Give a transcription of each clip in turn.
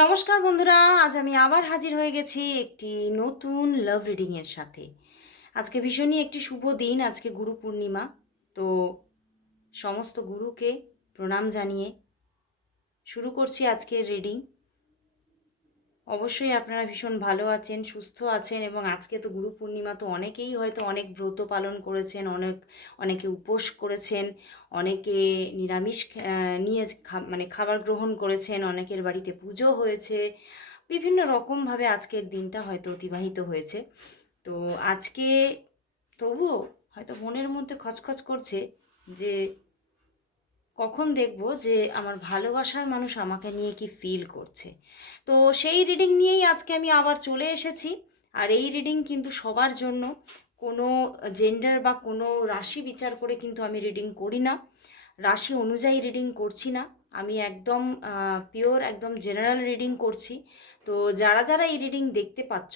নমস্কার বন্ধুরা, আজ আমি আবার হাজির হয়ে গেছি একটি নতুন লাভ রিডিংয়ের সাথে। আজকে ভীষণই একটি শুভ দিন, আজকে গুরু পূর্ণিমা। তো সমস্ত গুরুকে প্রণাম জানিয়ে শুরু করছি আজকের রিডিং অবশ্যই আপনারা ভীষণ ভালো আছেন, সুস্থ আছেন এবং আজকে তো গুরু পূর্ণিমা তো অনেকেই হয়তো অনেক ব্রত পালন করেছেন, অনেক, অনেকে উপোস করেছেন, অনেকে নিরামিষ নিয়ে মানে খাবার গ্রহণ করেছেন, অনেকের বাড়িতে পুজো হয়েছে, বিভিন্ন রকমভাবে আজকের দিনটা হয়তো অতিবাহিত হয়েছে। তো আজকে তবুও হয়তো মনের মধ্যে খচখচ করছে যে কখন দেখব যে আমার ভালোবাসার মানুষ আমাকে নিয়ে কি ফিল করছে? তো সেই রিডিং নিয়েই আজকে আমি আবার চলে এসেছি। আর এই রিডিং কিন্তু সবার জন্য কোনো জেন্ডার বা কোনো রাশি বিচার করে কিন্তু আমি রিডিং করি না। রাশি অনুযায়ী রিডিং করছি না। আমি একদম পিওর একদম জেনারেল রিডিং করছি। তো যারা যারা এই রিডিং দেখতে পাচ্ছ,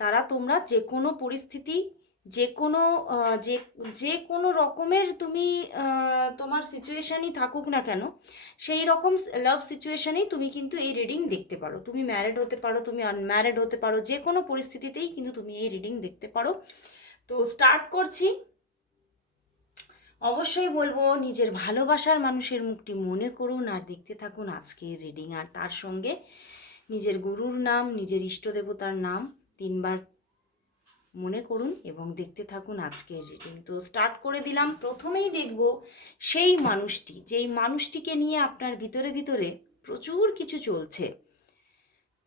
তারা তোমরা যে কোনো পরিস্থিতি যে কোনো যে যে কোনো রকমের তুমি তোমার সিচুয়েশানই থাকুক না কেন, সেই রকম লাভ সিচুয়েশানেই তুমি কিন্তু এই রিডিং দেখতে পারো। তুমি ম্যারিড হতে পারো, তুমি আনম্যারিড হতে পারো, যে কোনো পরিস্থিতিতেই কিন্তু তুমি এই রিডিং দেখতে পারো। তো স্টার্ট করছি। অবশ্যই বলব, নিজের ভালোবাসার মানুষের মুখটি মনে করুন আর দেখতে থাকুন আজকের রিডিং আর তার সঙ্গে নিজের গুরুর নাম, নিজের ইষ্ট দেবতার নাম, তিনবার মনে করুন এবং দেখতে থাকুন আজকের রিডিং তো স্টার্ট করে দিলাম, প্রথমেই দেখব সেই মানুষটি, যেই মানুষটিকে নিয়ে আপনার ভিতরে ভিতরে প্রচুর কিছু চলছে,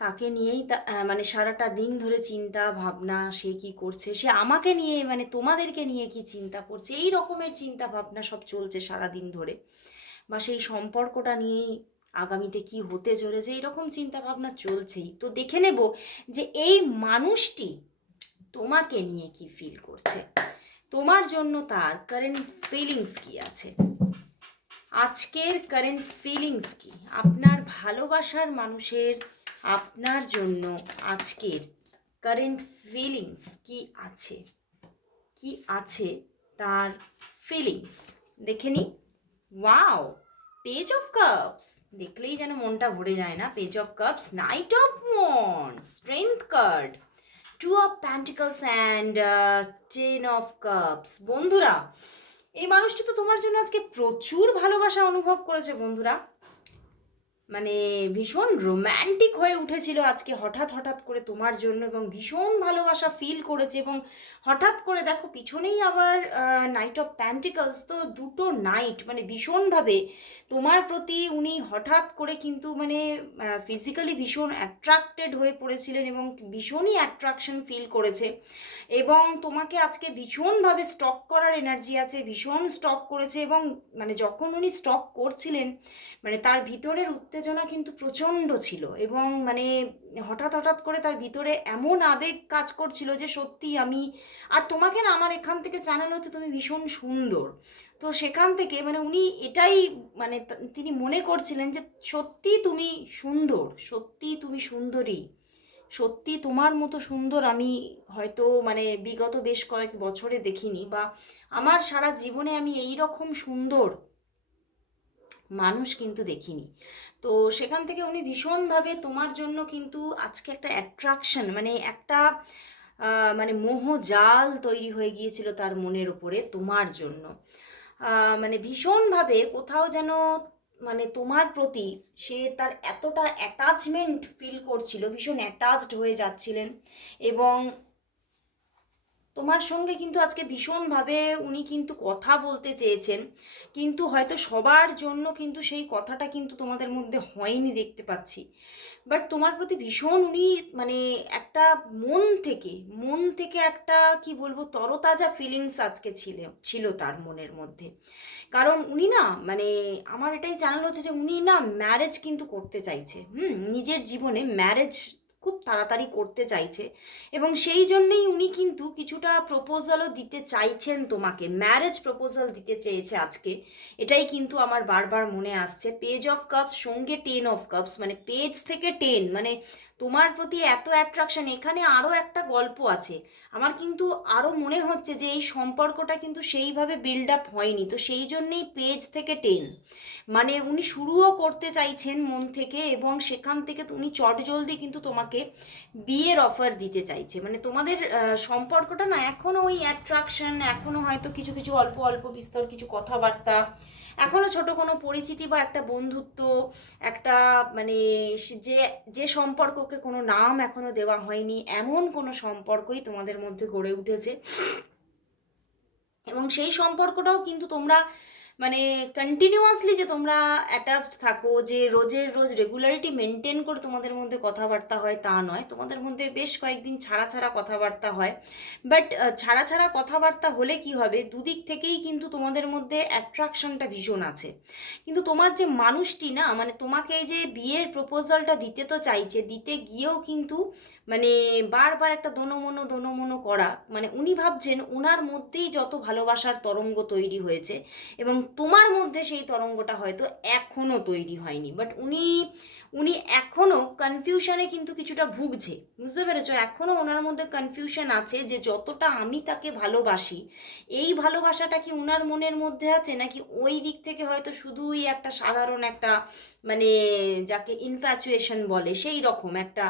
তাকে নিয়েই মানে সারাটা দিন ধরে চিন্তা, ভাবনা, সে কি করছে, সে আমাকে নিয়ে মানে তোমাদেরকে নিয়ে কি চিন্তা করছে, এই রকমের চিন্তা ভাবনা সব চলছে সারা দিন ধরে। বা সেই সম্পর্কটা নিয়েই আগামীতে কি হতে চলেছে এইরকম চিন্তা ভাবনা চলছেই। তো দেখে নেব যে এই মানুষটি তোমাকে নিয়ে কি ফিল করছে? তোমার জন্য তার কারেন্ট ফিলিংস কি আছে? আজকের কারেন্ট ফিলিংস কি? আপনার ভালোবাসার মানুষের আপনার জন্য আজকের কারেন্ট ফিলিংস কি আছে? কি আছে তার ফিলিংস দেখে নি ওয়াও পেজ অফ কাপস দেখলেই যেন মনটা ভরে যায় না। Page of cups knight of মন strength card two of pentacles and ten of cups বন্ধুরা, এই মানুষটি তো তোমার জন্য আজকে প্রচুর ভালোবাসা অনুভব করেছে, বন্ধুরা। মানে ভীষণ রোম্যান্টিক হয়ে উঠেছিল আজকে, হঠাৎ হঠাৎ করে তোমার জন্য এবং ভীষণ ভালোবাসা ফিল করেছে এবং হঠাৎ করে দেখো, পিছনেই আবার নাইট অফ প্যান্টিকলস তো দুটো নাইট মানে ভীষণভাবে তোমার প্রতি উনি হঠাৎ করে কিন্তু মানে ফিজিক্যালি ভীষণ অ্যাট্রাক্টেড হয়ে পড়েছিলেন এবং ভীষণই অ্যাট্রাকশন ফিল করেছে। এবং তোমাকে আজকে ভীষণভাবে স্টক করার এনার্জি আছে, ভীষণ স্টক করেছে এবং মানে যখন উনি স্টক করছিলেন মানে তার ভিতরের উত্তেজনা কিন্তু প্রচণ্ড ছিল এবং মানে হঠাৎ হঠাৎ করে তার ভিতরে এমন আবেগ কাজ করছিল যে সত্যি আমি, আর তোমাকে না আমার এখান থেকে জানানো হচ্ছে তুমি ভীষণ সুন্দর। তো সেখান থেকে মানে উনি এটাই মানে তিনি মনে করছিলেন যে সত্যি তুমি সুন্দর, সত্যি তুমি সুন্দরী, সত্যি তোমার মতো সুন্দর আমি হয়তো মানে বিগত বেশ কয়েক বছরে দেখিনি বা আমার সারা জীবনে আমি এই রকম সুন্দর মানুষ কিন্তু দেখিনি। তো সেখান থেকে উনি ভীষণভাবে তোমার জন্য কিন্তু আজকে একটা অ্যাট্রাকশন মানে একটা মানে মোহ জাল তৈরি হয়ে গিয়েছিল তার মনের ওপরে তোমার জন্য। মানে ভীষণভাবে কোথাও যেন মানে তোমার প্রতি সে তার এতটা অ্যাটাচমেন্ট ফিল করছিল, ভীষণ অ্যাটাচড হয়ে যাচ্ছিলেন এবং তোমার সঙ্গে কিন্তু আজকে ভীষণভাবে উনি কিন্তু কথা বলতে চেয়েছেন। কিন্তু হয়তো সবার জন্য কিন্তু সেই কথাটা কিন্তু তোমাদের মধ্যে হয়নি দেখতে পাচ্ছি। বাট তোমার প্রতি ভীষণ উনি মানে একটা মন থেকে মন থেকে একটা কি বলব, তরতাজা ফিলিংস আজকে ছিল ছিল তার মনের মধ্যে। কারণ উনি না মানে আমার এটাই জানানো হচ্ছে যে উনি না ম্যারেজ কিন্তু করতে চাইছে। হুম, নিজের জীবনে ম্যারেজ খুব তাড়াতাড়ি করতে চাইছে। এবং সেই জন্যেই উনি কিন্তু কিছুটা প্রপোজালও দিতে চাইছেন তোমাকে। ম্যারেজ প্রপোজাল দিতে চেয়েছে আজকে। এটাই কিন্তু আমার বারবার মনে আসছে। পেজ অফ কাপস সঙ্গে টেন অফ কাপস মানে পেজ থেকে টেন মানে তোমার প্রতি এত অ্যাট্রাকশন এখানে আরও একটা গল্প আছে। আমার কিন্তু আরও মনে হচ্ছে যে এই সম্পর্কটা কিন্তু সেইভাবে বিল্ড আপ হয়নি, তো সেই জন্যেই পেজ থেকে টেন মানে উনি শুরুও করতে চাইছেন মন থেকে এবং সেখান থেকে উনি চটজলদি কিন্তু তোমাকে বিয়ের অফার দিতে চাইছে। মানে তোমাদের সম্পর্কটা না এখনও ওই অ্যাট্রাকশন এখনও হয়তো কিছু কিছু অল্প অল্প বিস্তর কিছু কথাবার্তা এখনও ছোট কোনো পরিচিতি বা একটা বন্ধুত্ব, একটা মানে যে যে সম্পর্ককে কোনো নাম এখনও দেওয়া হয়নি, এমন কোনো সম্পর্কই তোমাদের মধ্যে গড়ে উঠেছে। এবং সেই সম্পর্কটাও কিন্তু তোমরা মানে কন্টিনিউয়াসলি যে তোমরা অ্যাটাচড থাকো, যে রোজের রোজ রেগুলারিটি মেনটেন করে তোমাদের মধ্যে কথাবার্তা হয় তা নয়। তোমাদের মধ্যে বেশ কয়েকদিন ছাড়া ছাড়া কথাবার্তা হয়। বাট ছাড়া ছাড়া কথাবার্তা হলে কি হবে? দুদিক থেকেই কিন্তু তোমাদের মধ্যে অ্যাট্রাকশনটা ভীষণ আছে। কিন্তু তোমার যে মানুষটি না মানে তোমাকে এই যে বিয়ের প্রপোজালটা দিতে তো চাইছে, দিতে গিয়েও কিন্তু মানে বারবার একটা দোনমনো দোনমনো করা মানে উনি ভাবছেন ওনার মধ্যেই যত ভালোবাসার তরঙ্গ তৈরি হয়েছে এবং তোমার মধ্যে সেই তরঙ্গটা হয়তো এখনও তৈরি হয়নি। বাট উনি উনি এখনও কনফিউশনে কিন্তু কিছুটা ভুগছে। বুঝতে পেরেছ? এখনও ওনার মধ্যে কনফিউশন আছে যে যতটা আমি তাকে ভালোবাসি, এই ভালোবাসাটা কি ওনার মনের মধ্যে আছে? নাকি ওই দিক থেকে হয়তো শুধুই একটা সাধারণ একটা মানে যাকে ইনফ্যাচুয়েশন বলে, সেই রকম একটা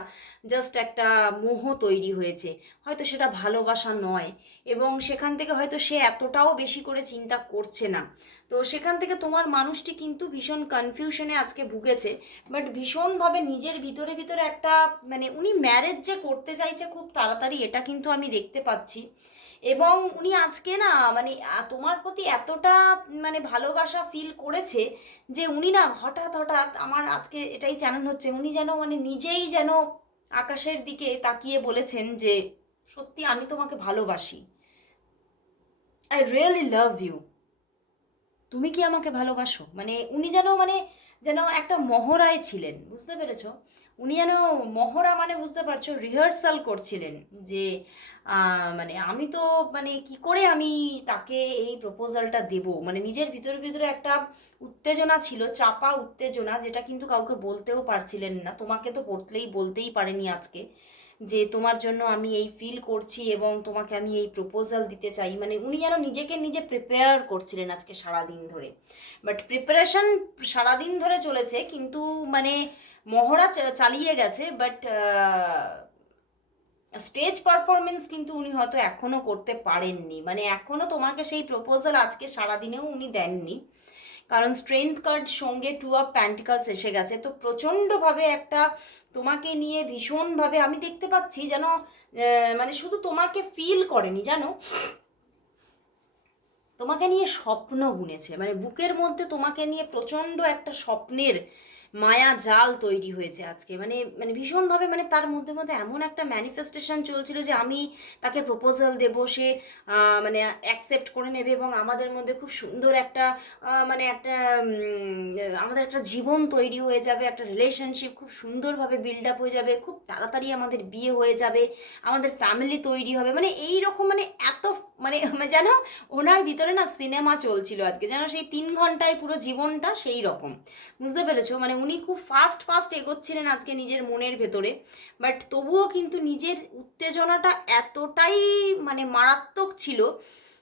জাস্ট একটা মোহ তৈরি হয়েছে। হয়তো সেটা ভালোবাসা নয় এবং সেখান থেকে হয়তো সে এতটাও বেশি করে চিন্তা করছে না। তো সেখান থেকে তোমার মানুষটি কিন্তু ভীষণ কনফিউশনে আজকে ভুগেছে। বাট ভীষণভাবে নিজের ভিতরে ভিতরে একটা মানে উনি ম্যারেজ যে করতে চাইছে খুব তাড়াতাড়ি, এটা কিন্তু আমি দেখতে পাচ্ছি। এবং উনি আজকে না মানে তোমার প্রতি এতটা মানে ভালোবাসা ফিল করেছে যে উনি না হঠাৎ হঠাৎ আমার আজকে এটাই চ্যানেল হচ্ছে, উনি যেন মানে নিজেই যেন আকাশের দিকে তাকিয়ে বলেছেন যে, সত্যি আমি তোমাকে ভালোবাসি। আই রিয়েলি লাভ ইউ তুমি কি আমাকে ভালোবাসো? মানে উনি যেন মানে যেন একটা মহড়ায় ছিলেন, বুঝতে পেরেছ? উনি যেন মহড়া মানে বুঝতে পারছ রিহার্সাল করছিলেন যে মানে আমি তো মানে কি করে আমি তাকে এই প্রপোজালটা দেব? মানে নিজের ভিতরে ভিতরে একটা উত্তেজনা ছিল, চাপা উত্তেজনা, যেটা কিন্তু কাউকে বলতেও পারছিলেন না। তোমাকে তো বলতেই বলতেই পারেনি আজকে। যে তোমার জন্য আমি এই ফিল করছি এবং তোমাকে আমি এই প্রপোজাল দিতে চাই। মানে উনি যেন নিজেকে নিজে প্রিপেয়ার করছিলেন আজকে সারাদিন ধরে। বাট প্রিপারেশন সারাদিন ধরে চলেছে, কিন্তু মানে মহড়া চালিয়ে গেছে বাট স্টেজ পারফরমেন্স কিন্তু উনি হয়তো এখনও করতে পারেননি। মানে এখনও তোমাকে সেই প্রপোজাল আজকে সারাদিনেও উনি দেননি। কারণ স্ট্রেংথ কার্ড সঙ্গে টু অফ প্যান্টিকালস এসে গেছে। তো প্রচণ্ডভাবে একটা তোমাকে নিয়ে ভীষণভাবে আমি দেখতে পাচ্ছি যেন মানে শুধু তোমাকে ফিল করেনি, জানো? তোমাকে নিয়ে স্বপ্ন বুনেছে মানে বুকের মধ্যে তোমাকে নিয়ে প্রচণ্ড একটা স্বপ্নের মায়া জাল তৈরি হয়েছে আজকে। মানে মানে ভীষণভাবে মানে তার মধ্যে মধ্যে এমন একটা ম্যানিফেস্টেশন চলছিল যে আমি তাকে প্রপোজাল দেব, সে মানে অ্যাকসেপ্ট করে নেবে এবং আমাদের মধ্যে খুব সুন্দর একটা মানে একটা আমাদের একটা জীবন তৈরি হয়ে যাবে, একটা রিলেশনশিপ খুব সুন্দরভাবে বিল্ড আপ হয়ে যাবে, খুব তাড়াতাড়ি আমাদের বিয়ে হয়ে যাবে, আমাদের ফ্যামিলি তৈরি হবে। মানে এই রকম মানে এত মানে যেন ওনার ভিতরে না সিনেমা চলছিল আজকে। যেন সেই তিন ঘন্টায় পুরো জীবনটা সেই রকম। বুঝতে পেরেছ? মানে উনি খুব ফাস্ট ফাস্ট এগোচ্ছিলেন আজকে নিজের মনের ভেতরে। বাট তবুও কিন্তু নিজের উত্তেজনাটা এতটাই মানে মারাত্মক ছিল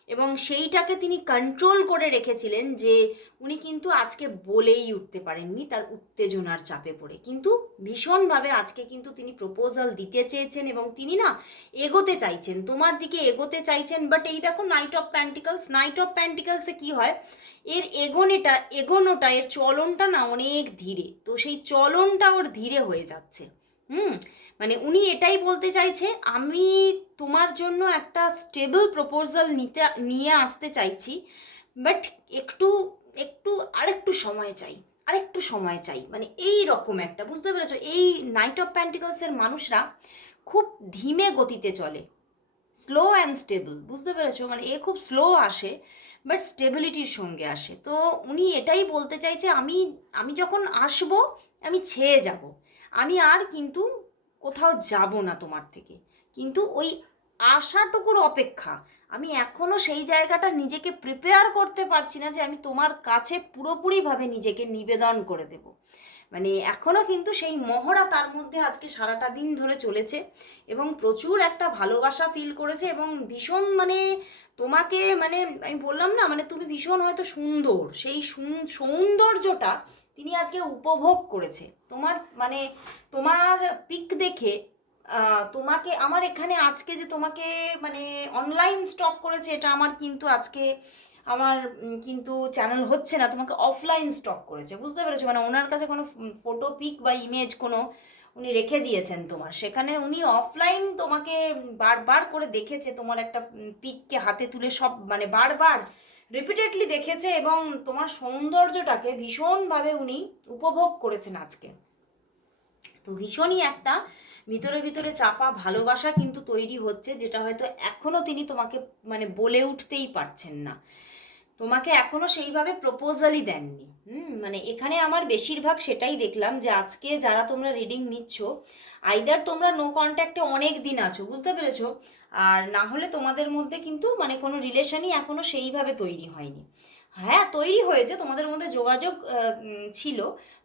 এবং সেইটাকে তিনি কন্ট্রোল করে রেখেছিলেন যে উনি কিন্তু আজকে বলেই উঠতে পারেননি তার উত্তেজনার চাপে পড়ে। কিন্তু ভীষণভাবে আজকে কিন্তু তিনি প্রপোজাল দিতে চেয়েছেন এবং তিনি না এগোতে চাইছেন। তোমার দিকে এগোতে চাইছেন বাট এই দেখো knight of pentacles knight of প্যান্টিকালসে কি হয়? এর এগোনেটা, এগোনোটা, এর চলনটা না অনেক ধীরে। তো সেই চলনটা ওর ধীরে হয়ে যাচ্ছে। হুম? মানে উনি এটাই বলতে চাইছে, আমি তোমার জন্য একটা স্টেবল প্রপোজাল নিতে, নিয়ে আসতে চাইছি বাট একটু একটু, আরেকটু সময় চাই, আরেকটু সময় চাই। মানে এই রকম একটা, বুঝতে পেরেছ? এই নাইট অফ প্যান্টিকলসের মানুষরা খুব ধীমে গতিতে চলে। স্লো অ্যান্ড স্টেবল বুঝতে পেরেছ? মানে এ খুব স্লো আসে বাট স্টেবিলিটির সঙ্গে আসে। তো উনি এটাই বলতে চাইছে, আমি আমি যখন আসব, আমি ছেয়ে যাব। আমি আর কিন্তু কোথাও যাব না তোমার থেকে। কিন্তু ওই আশাটুকুর অপেক্ষা। আমি এখনও সেই জায়গাটা নিজেকে প্রিপেয়ার করতে পারছি না যে আমি তোমার কাছে পুরোপুরিভাবে নিজেকে নিবেদন করে দেব। মানে এখনও কিন্তু সেই মহড়া তার মধ্যে আজকে সারাটা দিন ধরে চলেছে এবং প্রচুর একটা ভালোবাসা ফিল করেছে এবং ভীষণ মানে তোমাকে মানে আমি বললাম না মানে তুমি ভীষণ হয়তো সুন্দর। সেই সৌন্দর্যটা তিনি আজকে উপভোগ করেছে। তোমার মানে তোমার পিক দেখে তোমাকে আমার এখানে আজকে যে তোমাকে মানে অনলাইন স্টপ করেছে, এটা আমার কিন্তু আজকে আমার কিন্তু চ্যানেল হচ্ছে না, তোমাকে অফলাইন স্টপ করেছে। বুঝতে পেরেছ? মানে ওনার কাছে কোনো ফটো পিক বা ইমেজ কোনো উনি রেখে দিয়েছেন তোমার। সেখানে উনি অফলাইন তোমাকে বারবার করে দেখেছে, তোমার একটা পিককে হাতে তুলে সব মানে বারবার রিপিটেডলি দেখেছে এবং তোমার সৌন্দর্যটাকে ভীষণভাবে উনি উপভোগ করেছেন আজকে। তো ভীষণই একটা ভিতরে ভিতরে চাপা ভালোবাসা কিন্তু তৈরি হচ্ছে, যেটা হয়তো এখনও তিনি তোমাকে মানে বলে উঠতেই পারছেন না। তোমাকে এখনও সেইভাবে প্রপোজালই দেননি। হুম মানে এখানে আমার বেশিরভাগ সেটাই দেখলাম যে আজকে যারা তোমরা রিডিং নিচ্ছ আইদার তোমরা নো কন্ট্যাক্টে অনেক দিন আছো, বুঝতে পেরেছ? আর না হলে তোমাদের মধ্যে কিন্তু মানে কোনো রিলেশনই এখনও সেইভাবে তৈরি হয়নি। হ্যাঁ তৈরি হয়েছে, তোমাদের মধ্যে যোগাযোগ ছিল,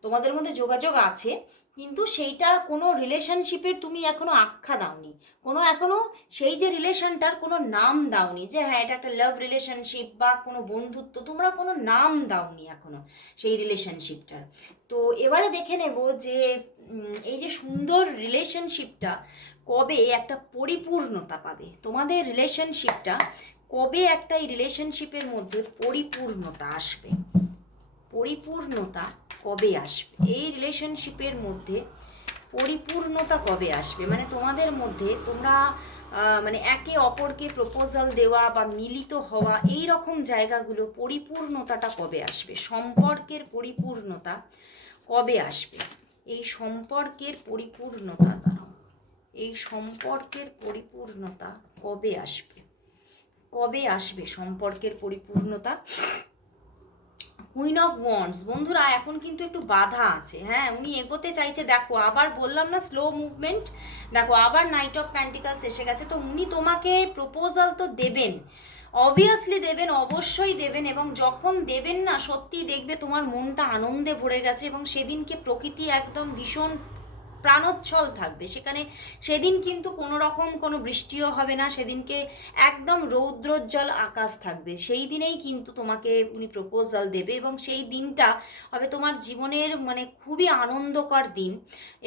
তোমাদের মধ্যে যোগাযোগ আছে, কিন্তু সেইটা কোনো রিলেশনশিপের তুমি এখনও আখ্যা দাওনি। কোনো এখনও সেই যে রিলেশনটার কোনো নাম দাওনি যে হ্যাঁ এটা একটা লাভ রিলেশনশিপ বা কোনো বন্ধুত্ব, তোমরা কোনো নাম দাওনি এখনও সেই রিলেশনশিপটার তো এবারে দেখে নেব যে এই যে সুন্দর রিলেশনশিপটা কবে একটা পরিপূর্ণতা পাবে? তোমাদের রিলেশনশিপটা কবে একটা এই রিলেশনশিপের মধ্যে পরিপূর্ণতা আসবে? পরিপূর্ণতা কবে আসবে? এই রিলেশনশিপের মধ্যে পরিপূর্ণতা কবে আসবে? মানে তোমাদের মধ্যে তোমরা মানে একে অপরকে প্রপোজাল দেওয়া বা মিলিত হওয়া এই রকম জায়গাগুলো পরিপূর্ণতাটা কবে আসবে? সম্পর্কের পরিপূর্ণতা কবে আসবে? এই সম্পর্কের পরিপূর্ণতা এই সম্পর্কের পরিপূর্ণতা কবে আসবে? কবে আসবে সম্পর্কের পরিপূর্ণতা? কুইন অফ ওয়ান্ডস বন্ধুরা, এখন কিন্তু একটু বাধা আছে। হ্যাঁ উনি এগোতে চাইছে। দেখো, আবার বললাম না স্লো মুভমেন্ট দেখো, আবার নাইট অফ প্যান্টিকালস এসে গেছে। তো উনি তোমাকে প্রপোজাল তো দেবেন। অবভিয়াসলি দেবেন, অবশ্যই দেবেন, এবং যখন দেবেন না সত্যি দেখবে তোমার মনটা আনন্দে ভরে গেছে, এবং সেদিনকে প্রকৃতি একদম ভীষণ প্রাণোচ্ছল থাকবে। সেখানে সেদিন কিন্তু কোনো রকম কোনো বৃষ্টিও হবে না, সেদিনকে একদম রৌদ্রোজ্জ্বল আকাশ থাকবে। সেই দিনেই কিন্তু তোমাকে উনি প্রপোজাল দেবে এবং সেই দিনটা হবে তোমার জীবনের মানে খুবই আনন্দকর দিন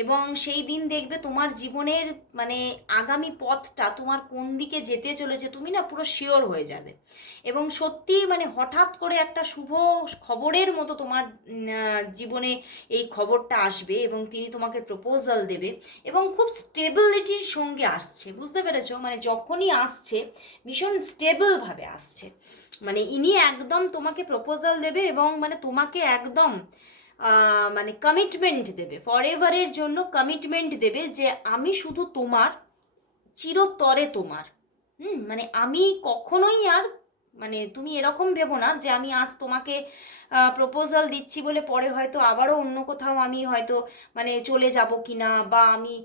এবং সেই দিন দেখবে তোমার জীবনের মানে আগামী পথটা তোমার কোন দিকে যেতে চলেছে তুমি না পুরো শিওর হয়ে যাবে। এবং সত্যি মানে হঠাৎ করে একটা শুভ খবরের মতো তোমার জীবনে এই খবরটা আসবে এবং তিনি তোমাকে প্রপোজাল দেবে এবং খুব স্টেবিলিটির সঙ্গে আসছে, বুঝতে পেরেছ? মানে যখনই আসছে, ভীষণ স্টেবলভাবে আসছে। মানে ইনি একদম তোমাকে প্রপোজাল দেবে এবং মানে তোমাকে একদম মানে কমিটমেন্ট দেবে। ফর এভারের জন্য কমিটমেন্ট দেবে যে আমি শুধু তোমার, চিরতরে তোমার। হুম? মানে আমি কখনোই আর মানে তুমি এরকম ভেবো না যে আমি আজ তোমাকে প্রপোজাল দিচ্ছি বলে পরে হয়তো আবারও অন্য কোথাও আমি হয়তো মানে চলে যাব কিনা বা আমি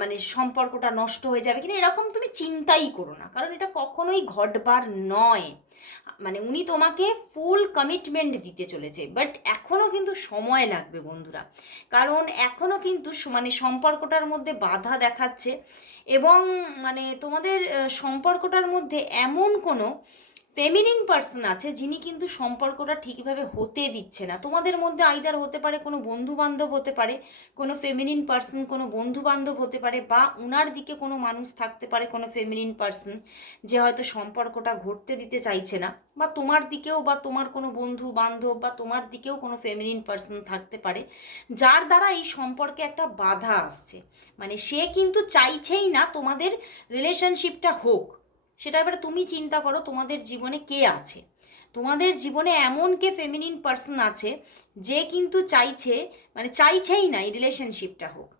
মানে সম্পর্কটা নষ্ট হয়ে যাবে কিনা, এরকম তুমি চিন্তাই করো না। কারণ এটা কখনোই ঘটবার নয়। মানে উনি তোমাকে ফুল কমিটমেন্ট দিতে চলেছে বাট এখনও কিন্তু সময় লাগবে বন্ধুরা। কারণ এখনও কিন্তু মানে সম্পর্কটার মধ্যে বাধা দেখাচ্ছে এবং মানে তোমাদের সম্পর্কটার মধ্যে এমন কোনো ফেমিনিন পার্সন আছে যিনি কিন্তু সম্পর্কটা ঠিকভাবে হতে দিচ্ছে না। তোমাদের মধ্যে আইদার হতে পারে কোনো বন্ধু বান্ধব হতে পারে, কোনো ফেমিনিন পার্সন কোনো বন্ধু বান্ধব হতে পারে বা উনার দিকে কোনো মানুষ থাকতে পারে কোনো ফেমিনিন পার্সন যে হয়তো সম্পর্কটা ঘটতে দিতে চাইছে না বা তোমার দিকেও বা তোমার কোনো বন্ধু বান্ধব বা তোমার দিকেও কোনো ফেমিনিন পার্সন থাকতে পারে, যার দ্বারা এই সম্পর্কে একটা বাধা আসছে। মানে সে কিন্তু চাইছেই না তোমাদের রিলেশনশিপটা হোক। সেটা এবারে তুমি চিন্তা করো, তোমাদের জীবনে কে আছে? তোমাদের জীবনে এমন কে ফেমিনিন পার্সন আছে, যে কিন্তু চাইছে মানে চাইছেই না এই রিলেশনশিপটা হোক।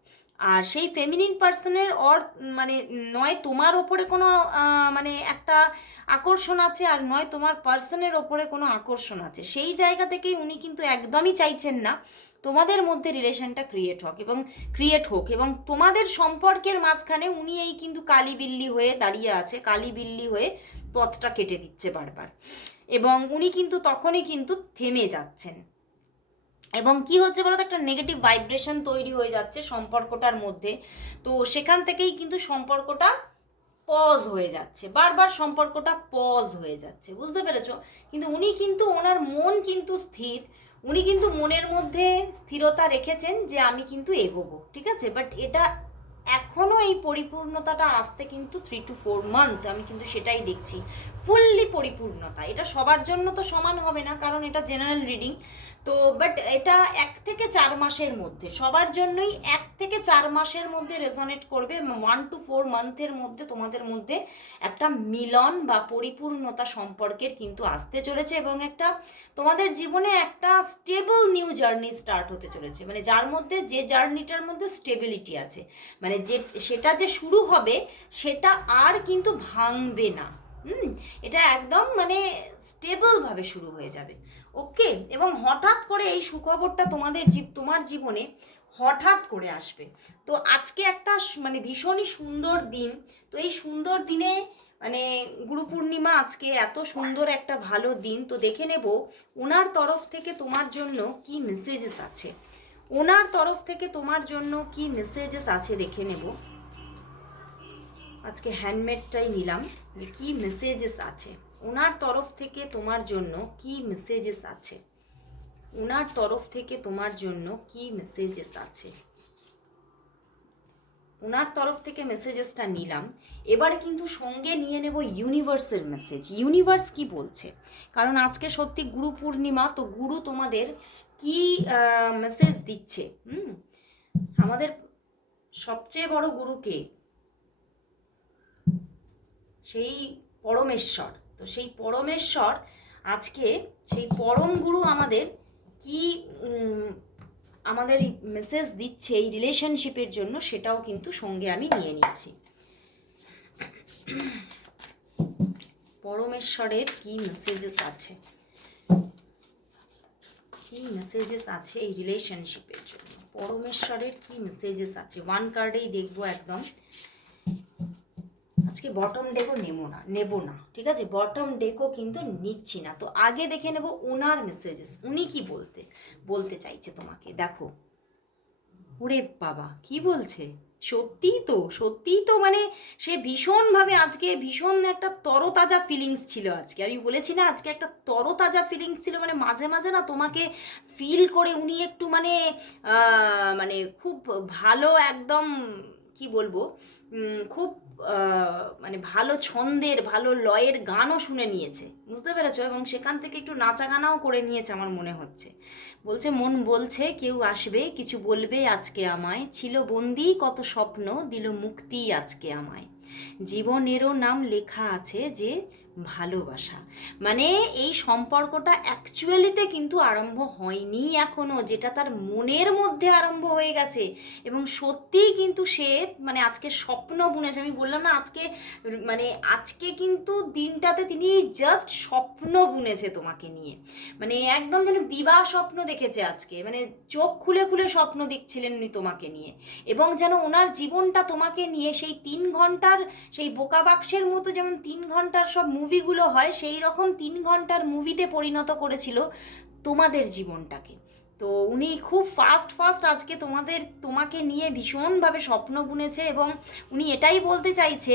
আর সেই ফেমিনিন পার্সনের অর মানে নয় তোমার ওপরে কোনো মানে একটা আকর্ষণ আছে আর নয় তোমার পার্সনের ওপরে কোনো আকর্ষণ আছে। সেই জায়গা থেকেই উনি কিন্তু একদমই চাইছেন না তোমাদের মধ্যে রিলেশনটা ক্রিয়েট হোক এবং ক্রিয়েট হোক এবং তোমাদের সম্পর্কের মাঝখানে উনি এই কিন্তু কালী বিল্লি হয়ে দাঁড়িয়ে আছে কালী বিল্লি হয়ে পথটা কেটে দিচ্ছে বারবার। এবং উনি কিন্তু তখনই কিন্তু থেমে যাচ্ছেন। এবং কি হচ্ছে বলতো? একটা নেগেটিভ ভাইব্রেশন তৈরি হয়ে যাচ্ছে সম্পর্কটার মধ্যে। তো সেখান থেকেই কিন্তু সম্পর্কটা পজ হয়ে যাচ্ছে। বারবার সম্পর্কটা পজ হয়ে যাচ্ছে। বুঝতে পেরেছ? কিন্তু উনি কিন্তু ওনার মন কিন্তু স্থির। উনি কিন্তু মনের মধ্যে স্থিরতা রেখেছেন যে আমি কিন্তু এগোবো, ঠিক আছে? বাট এটা এখনও এই পরিপূর্ণতাটা আসতে কিন্তু থ্রি টু ফোর মান্থ আমি কিন্তু সেটাই দেখছি। ফুললি পরিপূর্ণতা। এটা সবার জন্য তো সমান হবে না, কারণ এটা জেনারেল রিডিং তো বাট এটা এক থেকে চার মাসের মধ্যে। সবার জন্যই এক থেকে চার মাসের মধ্যে রেজনেট করবে ওয়ান টু ফোর মান্থের মধ্যে তোমাদের মধ্যে একটা মিলন বা পরিপূর্ণতা সম্পর্কের কিন্তু আসতে চলেছে, এবং একটা তোমাদের জীবনে একটা স্টেবল নিউ জার্নি স্টার্ট হতে চলেছে। মানে যার মধ্যে, যে জার্নিটার মধ্যে স্টেবিলিটি আছে। মানে যে, সেটা যে শুরু হবে, সেটা আর কিন্তু ভাঙবে না। হুম? এটা একদম মানে স্টেবলভাবে শুরু হয়ে যাবে। ওকে? এবং হঠাৎ করে এই সুখবরটা তোমাদের তোমার জীবনে হঠাৎ করে আসবে। তো আজকে একটা মানে ভীষণই সুন্দর দিন। তো এই সুন্দর দিনে মানে গুরু পূর্ণিমা আজকে এত সুন্দর একটা ভালো দিন। তো দেখে নেব ওনার তরফ থেকে তোমার জন্য কি মেসেজেস আছে। ওনার তরফ থেকে তোমার জন্য কি মেসেজেস আছে দেখে নেব। আজকে হ্যান্ডমেডটাই নিলাম যে কি মেসেজেস আছে। ওনার তরফ থেকে তোমার জন্য কি মেসেজেস আছে? ওনার তরফ থেকে তোমার জন্য কি মেসেজেস আছে? ওনার তরফ থেকে মেসেজেসটা নিলাম। এবার কিন্তু সঙ্গে নিয়ে নেব ইউনিভার্সের মেসেজ ইউনিভার্স কি বলছে? কারণ আজকে সত্যি গুরু পূর্ণিমা, তো গুরু তোমাদের কি মেসেজ দিচ্ছে? হুম? আমাদের সবচেয়ে বড় গুরুকে সেই পরমেশ্বর। তো সেই পরমেশ্বর আজকে সেই পরম গুরু আমাদের কি আমাদের মেসেজ দিচ্ছে এই রিলেশনশিপের জন্য সেটাও কিন্তু সঙ্গে আমি নিয়ে নিচ্ছি। পরমেশ্বরের কি মেসেজেস আছে? কি মেসেজেস আছে এই রিলেশনশিপের জন্য? পরমেশ্বরের কি মেসেজেস আছে? ওয়ান কার্ডেই দেখব একদম। আজকে বটম ডেকো নেব না নেব না, ঠিক আছে? বটম ডেকো কিন্তু নিচ্ছি না। তো আগে দেখে নেব ওনার মেসেজেস উনি কি বলতে বলতে চাইছে তোমাকে? দেখো। ওরে বাবা, কি বলছে? সত্যিই তো সত্যিই তো মানে সে ভীষণভাবে আজকে ভীষণ একটা তরতাজা ফিলিংস ছিল আজকে। আমি বলেছি না, আজকে একটা তরতাজা ফিলিংস ছিল মানে মাঝে মাঝে না তোমাকে ফিল করে উনি একটু মানে মানে খুব ভালো একদম, কি বলব খুব মানে ভালো ছন্দের, ভালো লয়ের গানও শুনে নিয়েছে। বুঝতে পেরেছ? এবং সেখান থেকে একটু নাচা গানাও করে নিয়েছে আমার মনে হচ্ছে। বলছে, মন বলছে, কেউ আসবে, কিছু বলবে আজকে আমায়। ছিল বন্দি, কত স্বপ্ন, দিল মুক্তি আজকে আমায়। জীবনেরও নাম লেখা আছে যে ভালোবাসা। মানে এই সম্পর্কটা অ্যাকচুয়ালিতে কিন্তু আরম্ভ হয়নি এখনও যেটা তার মনের মধ্যে আরম্ভ হয়ে গেছে। এবং সত্যিই কিন্তু সে মানে আজকে স্বপ্ন বুনেছে। আমি বললাম না, আজকে মানে আজকে কিন্তু দিনটাতে তিনি জাস্ট স্বপ্ন বুনেছে তোমাকে নিয়ে। মানে একদম যেন দিবা স্বপ্ন দেখেছে আজকে। মানে চোখ খুলে খুলে স্বপ্ন দেখছিলেন উনি তোমাকে নিয়ে। এবং যেন ওনার জীবনটা তোমাকে নিয়ে সেই তিন ঘণ্টার, সেই বোকা বাক্সের মতো যেমন তিন ঘণ্টার সব মুভিগুলো হয়, সেই রকম তিন ঘণ্টার মুভিতে পরিণত করেছিল তোমাদের জীবনটাকে। তো উনি খুব ফাস্ট ফাস্ট আজকে তোমাদের, তোমাকে নিয়ে ভীষণভাবে স্বপ্ন বুনেছে এবং উনি এটাই বলতে চাইছে,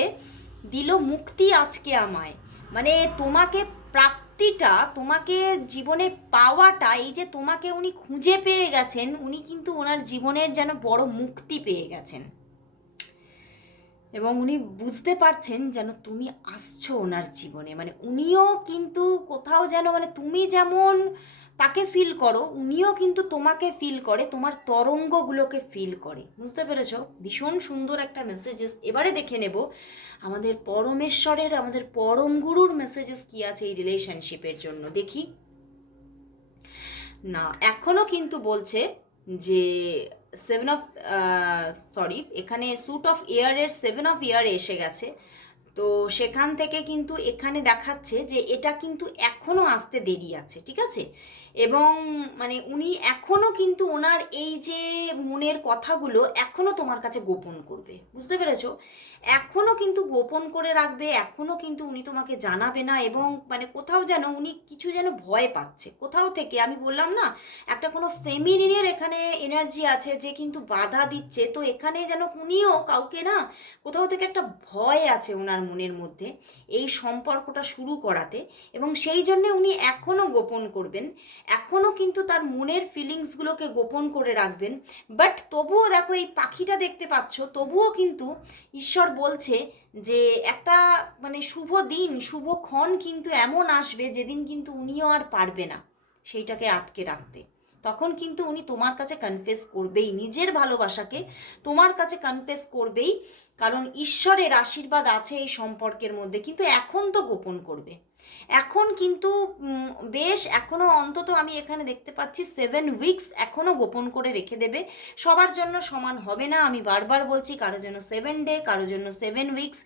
দিল মুক্তি আজকে আমায়। মানে তোমাকে প্রাপ্তিটা, তোমাকে জীবনে পাওয়াটা, এই যে তোমাকে উনি খুঁজে পেয়ে গেছেন, উনি কিন্তু ওনার জীবনের যেন বড় মুক্তি পেয়ে গেছেন। এবং উনি বুঝতে পারছেন যেন তুমি আসছো ওনার জীবনে। মানে উনিও কিন্তু কোথাও যেন মানে তুমি যেমন তাকে ফিল করো, উনিও কিন্তু তোমাকে ফিল করে, তোমার তরঙ্গগুলোকে ফিল করে। বুঝতে পেরেছ? ভীষণ সুন্দর একটা মেসেজেস এবারে দেখে নেব, আমাদের পরমেশ্বরের, আমাদের পরম গুরুর মেসেজেস কি আছে এই রিলেশনশিপের জন্য। দেখি। না, এখনও কিন্তু বলছে যে সেভেন অফ সরি এখানে স্যুট অফ ইয়ারের সেভেন অফ ইয়ার এসে গেছে। তো সেখান থেকে কিন্তু এখানে দেখাচ্ছে যে এটা কিন্তু এখনও আসতে দেরি আছে, ঠিক আছে? এবং মানে উনি এখনও কিন্তু ওনার এই যে মনের কথাগুলো এখনও তোমার কাছে গোপন করবে। বুঝতে পেরেছ? এখনও কিন্তু গোপন করে রাখবে এখনও কিন্তু উনি তোমাকে জানাবে না এবং মানে কোথাও যেন উনি কিছু যেন ভয় পাচ্ছে। কোথাও থেকে আমি বললাম না, একটা কোনো ফেমিনিনের এখানে এনার্জি আছে যে কিন্তু বাধা দিচ্ছে, তো এখানে যেন উনিও কাউকে না কোথাও থেকে একটা ভয় আছে ওনার মনের মধ্যে এই সম্পর্কটা শুরু করাতে এবং সেই জন্যে উনি এখনও গোপন করবেন। এখনও কিন্তু তার মনের ফিলিংসগুলোকে গোপন করে রাখবেন। বাট তবুও দেখো এই পাখিটা দেখতে পাচ্ছ, তবুও কিন্তু ঈশ্বর বলছে যে একটা মানে শুভ দিন শুভক্ষণ কিন্তু এমন আসবে যেদিন কিন্তু উনিও আর পারবে না সেইটাকে আটকে রাখতে। তখন কিন্তু উনি তোমার কাছে কনফেস করবেই, নিজের ভালোবাসাকে তোমার কাছে কনফেস করবেই, কারণ ঈশ্বরের আশীর্বাদ আছে এই সম্পর্কের মধ্যে, কিন্তু এখন তো গোপন করবে। এখন কিন্তু বেশ এখনও অন্তত আমি এখানে দেখতে পাচ্ছি সেভেন উইকস এখনও গোপন করে রেখে দেবে। সবার জন্য সমান হবে না, আমি বারবার বলছি কারও জন্য সেভেন ডে কারও জন্য সেভেন উইকস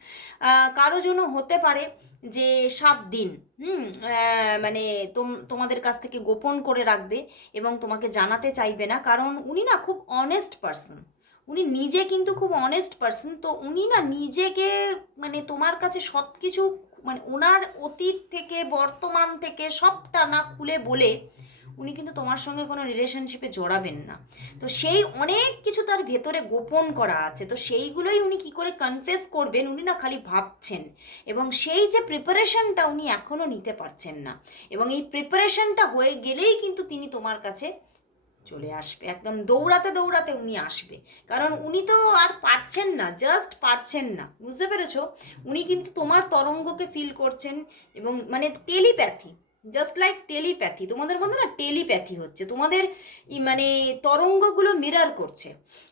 কারও জন্য হতে পারে যে সাত দিন, হুম মানে তোম, তোমাদের কাছ থেকে গোপন করে রাখবে এবং তোমাকে জানাতে চাইবে না, কারণ উনি না খুব অনেস্ট পারসন উনি নিজে কিন্তু খুব অনেস্ট পারসন তো উনি না নিজেকে মানে তোমার কাছে সব কিছু মানে ওনার অতীত থেকে, বর্তমান থেকে সবটা না খুলে বলে উনি কিন্তু তোমার সঙ্গে কোনো রিলেশনশিপে জড়াবেন না। তো সেই অনেক কিছু তার ভেতরে গোপন করা আছে। তো সেইগুলোই উনি কি করে কনফেস করবেন উনি না খালি ভাবছেন। এবং সেই যে প্রিপারেশনটা উনি এখনও নিতে পারছেন না। এবং এই প্রিপারেশনটা হয়ে গেলেই কিন্তু তিনি তোমার কাছে চলে আসবে। একদম দৌড়াতে দৌড়াতে উনি আসবে। কারণ উনি তো আর পারছেন না জাস্ট পারছেন না। বুঝতে পেরেছ? উনি কিন্তু তোমার তরঙ্গকে ফিল করছেন এবং মানে টেলিপ্যাথি জাস্ট লাইক টেলিপ্যাথি তোমাদের মধ্যে না টেলিপ্যাথি হচ্ছে। তোমাদের মানে তরঙ্গগুলো মিরার করছে।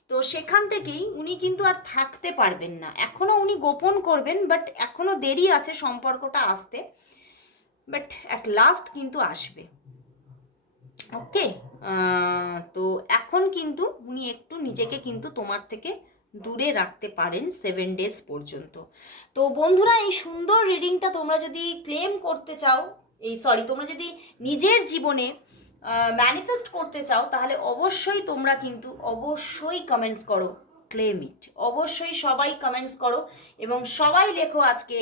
তো সেখান থেকেই উনি কিন্তু আর থাকতে পারবেন না। এখনও উনি গোপন করবেন বাট এখনও দেরি আছে সম্পর্কটা আসতে। বাট অ্যাট লাস্ট কিন্তু আসবে। ওকে তো এখন কিন্তু উনি একটু নিজেকে কিন্তু তোমার থেকে দূরে রাখতে পারেন সেভেন ডেজ পর্যন্ত। তো বন্ধুরা এই সুন্দর রিডিংটা তোমরা যদি ক্লেম করতে চাও এই সরি তোমরা যদি নিজের জীবনে ম্যানিফেস্ট করতে চাও তাহলে অবশ্যই তোমরা কিন্তু অবশ্যই কমেন্টস করো। ক্লেম ইট অবশ্যই সবাই কমেন্টস করো এবং সবাই লেখো আজকে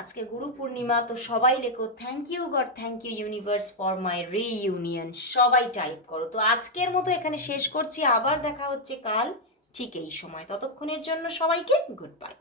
আজকে গুরু পূর্ণিমা, তো সবাই লেখো thank you God thank you universe for my reunion সবাই টাইপ করো। তো আজকের মতো এখানে শেষ করছি। আবার দেখা হচ্ছে কাল ঠিক এই সময়। ততক্ষণের জন্য সবাইকে গুড বাই